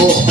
Yo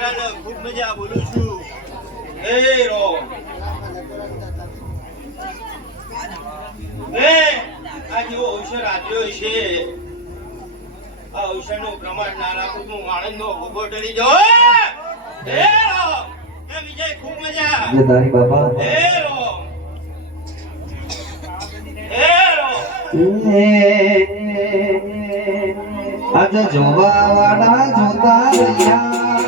ખૂબ મજા બોલું છું. આ જેવો અવસર આપ્યો છે. આ અવસરનું પ્રમાણ ના રાખું હું આણંદનો ઊભો ડરી જાઉં. વિજય ખૂબ મજા. જય તારી બાપા. એ રો આજે જોવા વાળા જોતા રહ્યા.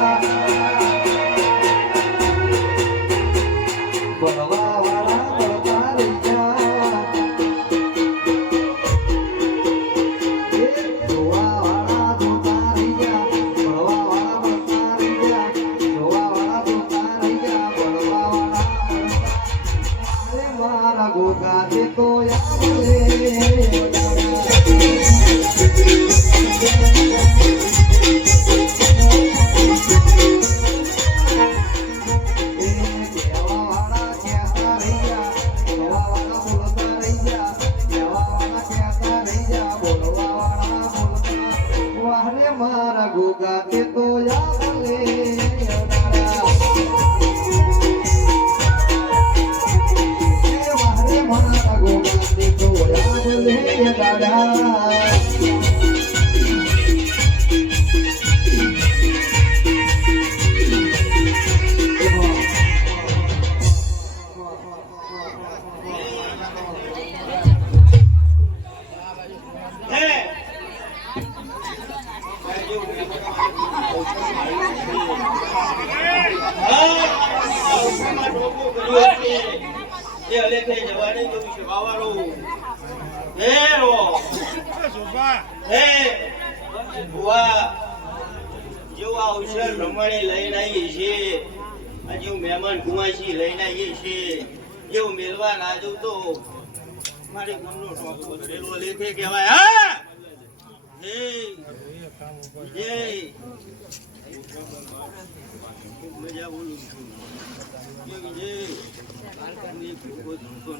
Bye. હે બુઆ જેવું આ અવસર પ્રમાણે લઈને આવીએ છીએ આ જેવું મહેમાન ગુમાસી લઈને આવીએ છીએ એવું મેળવા ના જવું તો મારી મનનો લેખે કહેવાય હા મજા બોલું છું.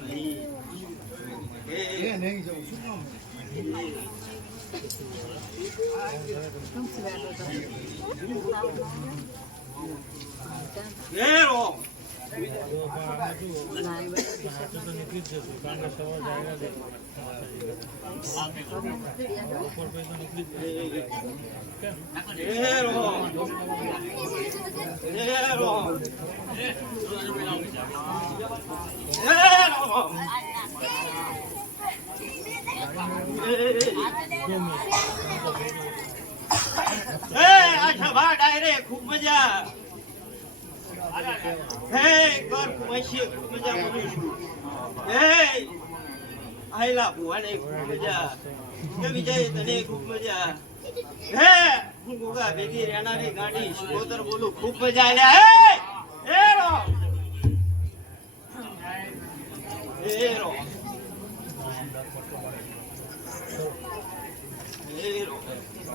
નહીં. હે. હે. રો હે રો હે રો હે એ આ ખૂબ મજા. હે કર મશી ખૂબ મજા કરું છું હે ભુવાને ખૂબ મજા. વિજય તને, ખૂબ મજા. હે, હું ગોગા ભેગી રહેનારી ગાડી શિકોતર બોલું, ખૂબ મજા આલ્યા હે રો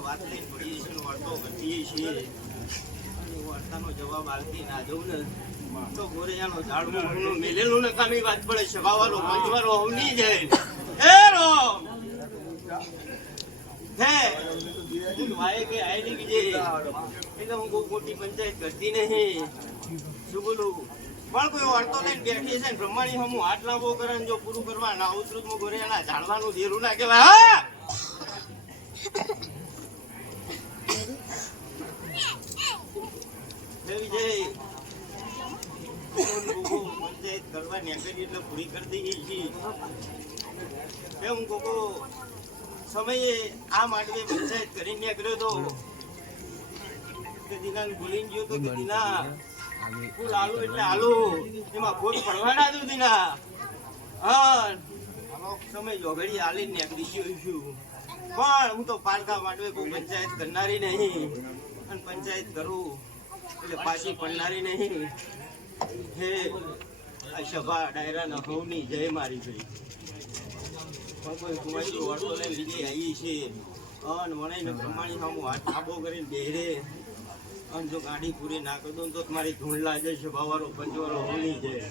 વાત લઈને પડીએ છીએ ને વાર્તો કરીએ છીએ વાર્તાનો જવાબ આલતી ના દઉં ને તો ગોરેયાનો મૂળનું મેલેલું ને વાત પડે સભાવાળો પંચવાળો હવની જાય હે રો હે વાય કે આયલી બીજે એટલે હું મોટી પંચાયત કરતી નહીં. શું બોલું? પણ કોઈ વાર્તો લઈને બેઠી છે ને બ્રહ્માણી હમું હાથ લાંબો કરે ને જો પૂરું કરવા ના ઉતરું તો ધીરું ના કરવા નીકળી એટલે પૂરી કરી દઈ ગઈ હું કોકો સમયે આ માંડવે પંચાયત કરી નીકળ્યો તો કે દીનાને ગયો તો દીના ફૂલ આલુ એટલે આલુ. એમાં ફૂલ પડવાના દઉં દીના હા. સમય જોગડી આલીને નીકળી ગયો છું. પણ હું તો પારકા કોઈ પંચાયત કરનારી નહીં. અને પંચાયત કરું એટલે પાછી પડનારી નહીં. હે. આ સભા ડાયરા નહવની જય મારી ભાઈ પણ કોઈ કુમારી વાળો લઈને બીજી આવી છે અન મને ને પ્રમાણી સામું હાથ આબો કરીને બેરે અને જો ગાડી પૂરી ના કરી દો તો તમારી ધૂળ લાગે છે, ભાવારો, પંચવારો, હોલી જાય